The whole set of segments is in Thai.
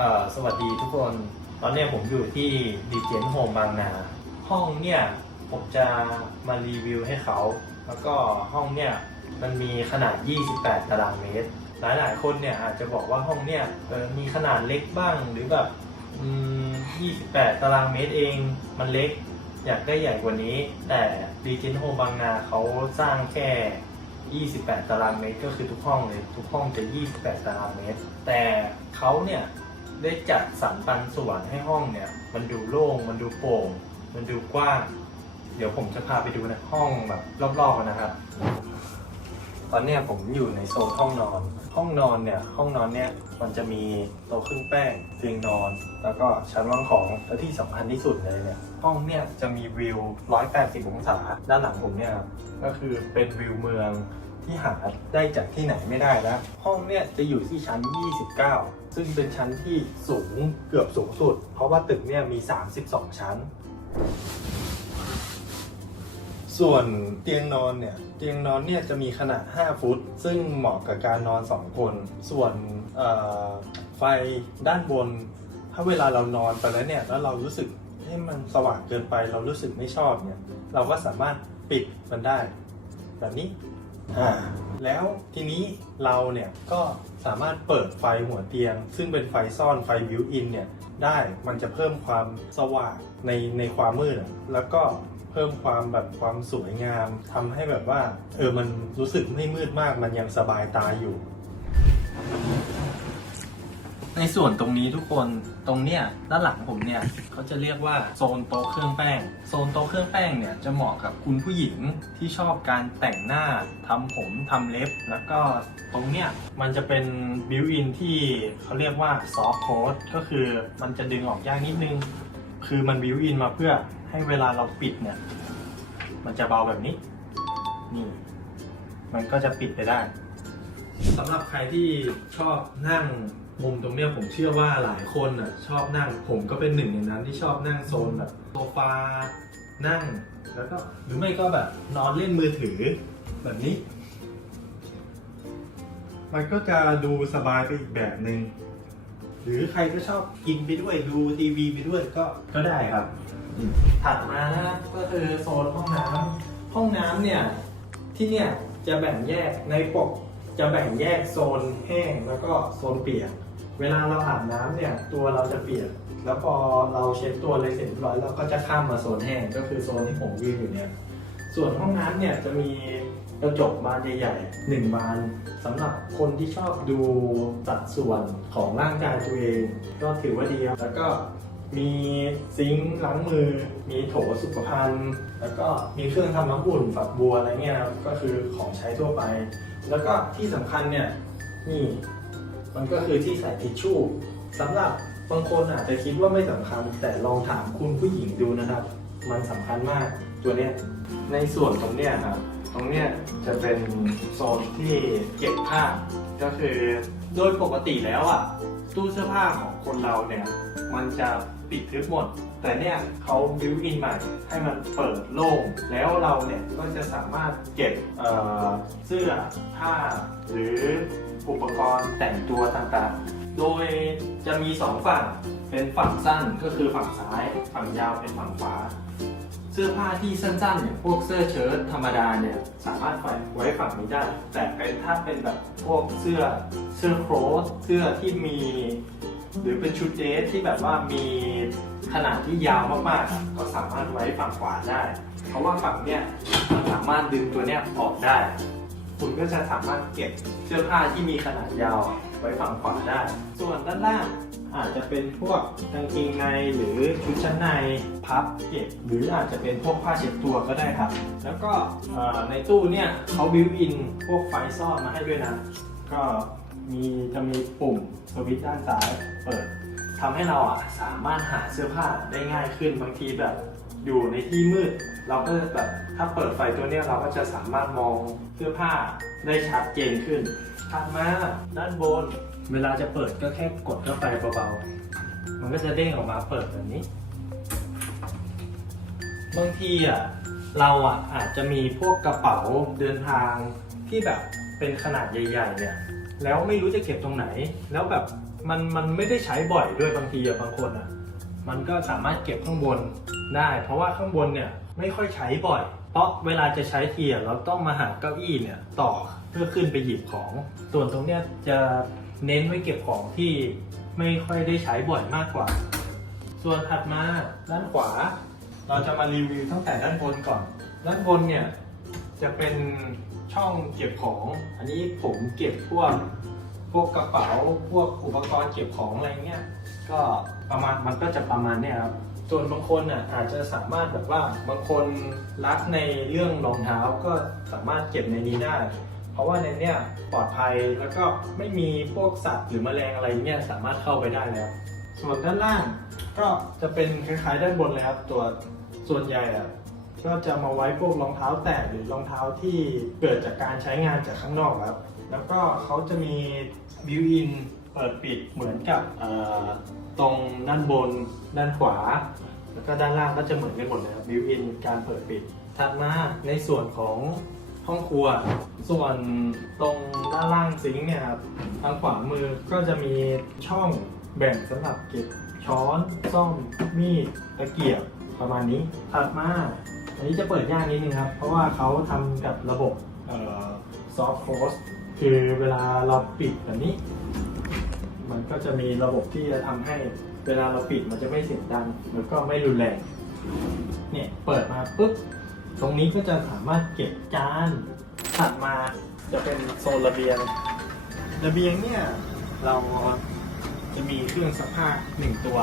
ออสวัสดีทุกคน ตอนนี้ผมอยู่ที่ดีเจนโฮมบางนา ห้องเนี่ยผมจะมารีวิวให้เขา แล้วก็ห้องเนี่ยมันมีขนาด 28 ตารางเมตร หลายๆ คนเนี่ยอาจจะบอกว่าห้องเนี่ยมีขนาดเล็กบ้างหรือแบบ28 ตารางเมตรเองมันเล็ก อยากได้ใหญ่กว่านี้ แต่ดีเจนโฮมบางนาเขาสร้างแค่ 28 ตารางเมตร ก็คือทุกห้องเลย ทุกห้องจะ 28 ตารางเมตร แต่เขาเนี่ย ได้จัดสรรปันส่วนให้ห้องเนี่ย มันดูโล่ง มันดูโปร่ง มันดูกว้าง เดี๋ยวผมจะพาไปดูในห้องแบบรอบๆกันนะครับ ตอนเนี้ยผมอยู่ในโซนห้องนอน ห้องนอนเนี่ย ห้องนอนเนี่ย มันจะมีโต๊ะเครื่องแป้ง เตียงนอน แล้วก็ชั้นวางของ และที่สำคัญที่สุดเลยเนี่ย ห้องเนี่ยจะมีวิว 180 องศา ด้านหลังผมเนี่ย ก็คือเป็นวิวเมือง ที่หาได้จากที่ไหนไม่ได้แล้ว ห้องเนี่ยจะอยู่ที่ชั้น 29 ซึ่งเป็นชั้นที่สูงเกือบสูงสุด เพราะว่าตึกเนี่ยมี 32 ชั้น ส่วนเตียงนอนเนี่ยเตียงนอนเนี่ยจะมีขนาด 5 ฟุต ซึ่งเหมาะกับการนอน 2 คน ส่วนไฟด้านบน ถ้าเวลาเรานอนไปแล้วเนี่ยแล้วเรารู้สึกให้มันสว่างเกินไปเรารู้สึกไม่ชอบเนี่ยเราก็สามารถปิดมันได้ แบบนี้ อ่าแล้วทีนี้เราเนี่ยก็สามารถเปิดไฟหัวเตียง ซึ่งเป็นไฟซ่อนไฟบิวอินเนี่ยได้มันจะเพิ่มความสว่างในในความมืดแล้วก็เพิ่มความแบบความสวยงามทำให้แบบว่าเออมันรู้สึกไม่มืดมากมันยังสบายตาอยู่ ในส่วนตรงนี้ทุกคนตรงเนี้ยด้านหลังผมเนี่ยเขาจะเรียกว่าโซนโต๊ะเครื่องแป้ง โซนโต๊ะเครื่องแป้งเนี่ยจะเหมาะกับคุณผู้หญิงที่ชอบการแต่งหน้าทำผมทำเล็บ แล้วก็ตรงเนี้ยมันจะเป็นบิวอินที่เขาเรียกว่าซอฟโค้ดก็คือมันจะดึงออกยากนิดนึง คือมันบิวอินมาเพื่อให้เวลาเราปิดเนี่ยมันจะเบาแบบนี้นี่มันก็จะปิดไปได้สำหรับใครที่ชอบนั่ง มุมตรงเนี้ยผมเชื่อว่าหลายคนอะชอบนั่ง ผมก็เป็นหนึ่งในนั้นที่ชอบนั่งโซนแบบโซฟานั่ง แล้วก็หรือไม่ก็แบบนอนเล่นมือถือแบบนี้ มันก็จะดูสบายไปอีกแบบหนึ่งหรือใครก็ชอบกินไปด้วยดูทีวีไปด้วยก็ก็ได้ครับอืมถัดมานะครับก็คือโซนห้องน้ำห้องน้ำเนี่ยที่เนี่ยจะแบ่งแยกในปก จะแบ่งแยกโซนแห้งแล้วก็โซนเปียก เวลาเราอาบน้ำเนี่ยตัวเราจะเปียก แล้วพอเราเช็ดตัวอะไรเสร็จเรียบร้อยเราก็จะข้ามมาโซนแห้งก็คือโซนที่ผมยืนอยู่เนี่ย ส่วนห้องน้ำเนี่ยจะมีกระจกบานใหญ่ๆหนึ่งบานสำหรับคนที่ชอบดูสัดส่วนของร่างกายตัวเอง ก็ถือว่าดีครับแล้วก็มีซิงค์ล้างมือ มีโถสุขภัณฑ์ แล้วก็มีเครื่องทำน้ำอุ่นฝักบัวอะไรเงี้ยนะครับก็คือของใช้ทั่วไป แล้วก็ที่สำคัญเนี่ยนี่มันก็คือที่ใส่ทิชชู่สำหรับบางคนอาจจะคิดว่าไม่สำคัญ แต่ลองถามคุณผู้หญิงดูนะครับ มันสำคัญมากตัวเนี้ยในส่วนตรงเนี้ยครับตรงเนี้ยจะเป็นโซนที่เก็บผ้าก็คือ โดยปกติแล้วอะตู้เสื้อผ้าของคนเราเนี่ย มันจะ ปิดทึบหมด แต่เนี่ยเขาบิวอินใหม่ให้มันเปิดโล่ง แล้วเราเนี่ยก็จะสามารถเก็บเเสื้อผ้า หรืออุปกรณ์แต่งตัวต่างๆ โดยจะมีสองฝั่งเป็นฝั่งสั้นก็คือฝั่งซ้าย ฝั่งยาวเป็นฝั่งขวาเสื้อผ้าที่สั้นๆเนี่ยพวกเสื้อเชิ้ตธรรมดาเนี่ยสามารถไว้ฝั่งนี้ได้ แต่เป็นถ้าเป็นแบบพวกเสื้อเสื้อโค้ทเสื้อที่มี หรือเป็นชุดเดรสที่แบบว่ามีขนาดที่ยาวมากๆอะก็สามารถไว้ฝั่งขวาได้ เพราะว่าฝั่งเนี้ยสามารถดึงตัวเนี้ยออกได้ คุณก็จะสามารถเก็บเสื้อผ้าที่มีขนาดยาวไว้ฝั่งขวาได้ ส่วนด้านล่างอาจจะเป็นพวกกางเกงในหรือชุดชั้นในพับเก็บ หรืออาจจะเป็นพวกผ้าเช็ดตัวก็ได้ครับ แล้วก็เอ่อในตู้เนี่ยเขาบิวอินพวกไฟซ่อนมาให้ด้วยนะ ก็ มีจะมีปุ่มสวิตช์ด้านซ้ายเปิดทำให้เราอะสามารถหาเสื้อผ้าได้ง่ายขึ้นบางทีแบบอยู่ในที่มืด เราก็แบบถ้าเปิดไฟตัวเนี้ยเราก็จะสามารถมองเสื้อผ้าได้ชัดเจนขึ้นถัดมาด้านบน เวลาจะเปิดก็แค่กดเข้าไปเบาๆมันก็จะเด้งออกมาเปิดแบบนี้ บางทีอะเราอะอาจจะมีพวกกระเป๋าเดินทางที่แบบเป็นขนาดใหญ่ ๆ เนี่ย แล้วไม่รู้จะเก็บตรงไหน แล้วแบบมันมันไม่ได้ใช้บ่อยด้วยบางทีอะบางคนอะมันก็สามารถเก็บข้างบนได้ เพราะว่าข้างบนเนี่ยไม่ค่อยใช้บ่อย เพราะเวลาจะใช้ทีอะเราต้องมาหาเก้าอี้เนี่ยต่อเพื่อขึ้นไปหยิบของ ส่วนตรงเนี้ยจะเน้นไว้เก็บของที่ไม่ค่อยได้ใช้บ่อยมากกว่า ส่วนถัดมาด้านขวา เราจะมารีวิวตั้งแต่ด้านบนก่อน ด้านบนเนี่ยจะเป็น ช่องเก็บของ อันนี้ผมเก็บพวกพวกกระเป๋าพวกอุปกรณ์เก็บของอะไรเงี้ยก็ประมาณมันก็จะประมาณเนี่ยครับส่วนบางคนอะอาจจะสามารถแบบว่าบางคนรักในเรื่องรองเท้าก็สามารถเก็บในนี้ได้ เพราะว่าในเนี้ยปลอดภัยแล้วก็ไม่มีพวกสัตว์หรือแมลงอะไรเงี้ยสามารถเข้าไปได้แล้ว ส่วนด้านล่างก็จะเป็นคล้ายๆด้านบนเลยครับตัวส่วนใหญ่อะ ก็จะมาไว้พวกรองเท้าแตะหรือรองเท้าที่เกิดจากการใช้งานจากข้างนอกครับ แล้วก็เขาจะมีบิวอินเปิดปิดเหมือนกับตรงด้านบน ด้านขวา แล้วก็ด้านล่างก็จะเหมือนกันหมดเลยครับบิวอินการเปิดปิด ถัดมาในส่วนของห้องครัว ส่วนตรงด้านล่างซิงค์เนี่ยครับทางขวามือก็จะมีช่องแบ่งสำหรับเก็บช้อน ซ่อม มีด ตะเกียบ ประมาณนี้ ถัดมา อันนี้จะเปิดยากนิดนึงครับ เพราะว่าเขาทำกับระบบซอฟต์โคสคือเวลาเราปิดแบบนี้ มันก็จะมีระบบที่จะทำให้เวลาเราปิดมันจะไม่เสียงดังแล้วก็ไม่รุนแรง เนี่ยเปิดมาปุ๊บตรงนี้ก็จะสามารถเก็บจานถัดมาจะเป็นโซนระเบียง ระเบียงเนี่ยเราจะมีเครื่องซักผ้าหนึ่งตัว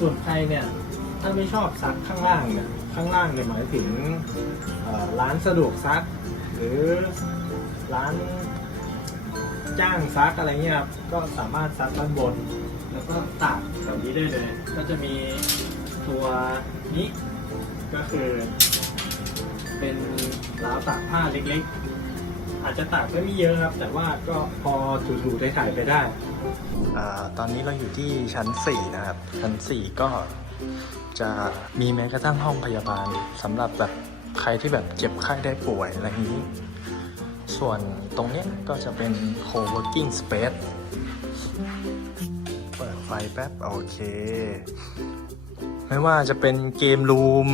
ส่วนใครเนี่ย ถ้าไม่ชอบซักข้างล่างเนี่ยข้างล่างเนี่ยหมายถึงร้านสะดวกซัก หรือร้านจ้างซักอะไรเงี้ยครับก็สามารถซักด้านบน แล้วก็ตากแถวนี้ได้เลย ก็จะมีตัวนี้ก็คือ เป็นราวตากผ้าเล็กๆ อาจจะตากได้ไม่เยอะครับ แต่ว่าก็พอถูๆถ่ายไปได้อตอนนี้เราอยู่ที่ชั้น 4 นะครับ ชั้น 4 ก็ จะมีแม้กระทั่งห้องพยาบาลสำหรับแบบใครที่แบบเจ็บไข้ได้ป่วยอะไรนี้ ส่วนตรงเนี้ยก็จะเป็น co-working space เปิดไฟแป๊บ โอเค ไม่ว่าจะเป็นเกมรูม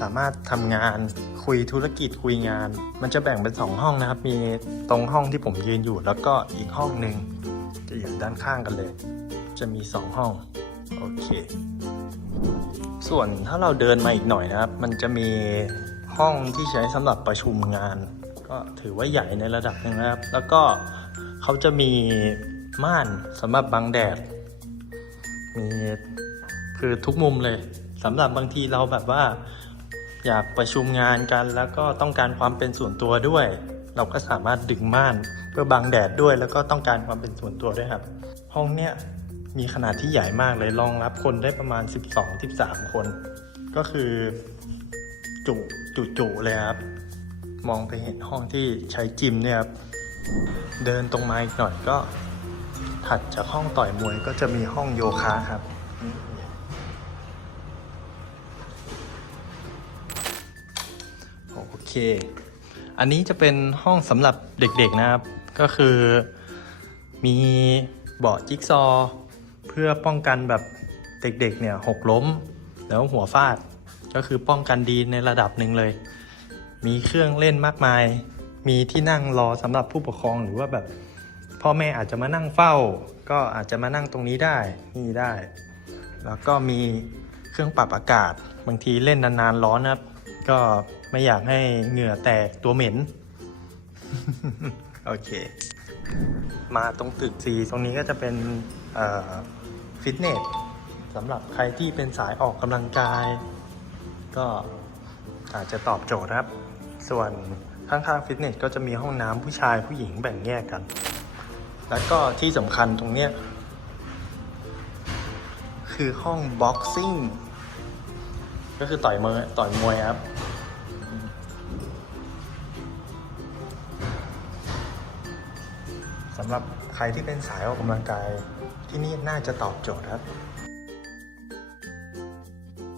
สามารถทำงานคุยธุรกิจคุยงาน มันจะแบ่งเป็น 2 ห้องนะครับ มีตรงห้องที่ผมยืนอยู่แล้วก็อีกห้องหนึ่งจะอยู่ด้านข้างกันเลย จะมี 2 ห้อง โอเค ส่วนถ้าเราเดินมาอีกหน่อยนะครับ มันจะมีห้องที่ใช้สำหรับประชุมงาน ก็ถือว่าใหญ่ในระดับหนึ่งนะครับ แล้วก็เขาจะมีม่านสำหรับบังแดด มีคือทุกมุมเลยสำหรับบางทีเราแบบว่า อยากประชุมงานกันแล้วก็ต้องการความเป็นส่วนตัวด้วย เราก็สามารถดึงม่านเพื่อบังแดดด้วย แล้วก็ต้องการความเป็นส่วนตัวด้วยครับ ห้องเนี้ย มีขนาดที่ใหญ่มากเลยรองรับคนได้ประมาณ 12-13 คน ก็คือจุจุจุเลยครับ มองไปเห็นห้องที่ใช้จิมเนี่ยครับ เดินตรงมาอีกหน่อยก็ถัดจากห้องต่อยมวยก็จะมีห้องโยคะครับ โอเค อันนี้จะเป็นห้องสำหรับเด็กๆนะครับ ก็คือมีเบาะจิ๊กซอ เพื่อป้องกันแบบเด็กๆเนี่ยหกล้ม แล้วหัวฟาด ก็คือป้องกันดีในระดับหนึ่งเลย มีเครื่องเล่นมากมาย มีที่นั่งรอสำหรับผู้ปกครองหรือว่าแบบพ่อแม่อาจจะมานั่งเฝ้า ก็อาจจะมานั่งตรงนี้ได้นี่ได้ แล้วก็มีเครื่องปรับอากาศ บางทีเล่นนานๆร้อนนะครับ ก็ไม่อยากให้เหงื่อแตกตัวเหม็น โอเค มาตรงตึก C ตรงนี้ก็จะเป็น ฟิตเนสสำหรับใครที่เป็นสายออกกำลังกาย ก็อาจจะตอบโจทย์ครับ ส่วนข้างๆฟิตเนสก็จะมีห้องน้ำผู้ชายผู้หญิงแบ่งแยกกัน แล้วก็ที่สำคัญตรงเนี้ยคือห้องบ็อกซิ่งก็คือต่อยมวยต่อยมวยครับ สำหรับใครที่เป็นสายออกกำลังกาย ที่นี่น่าจะตอบโจทย์ครับ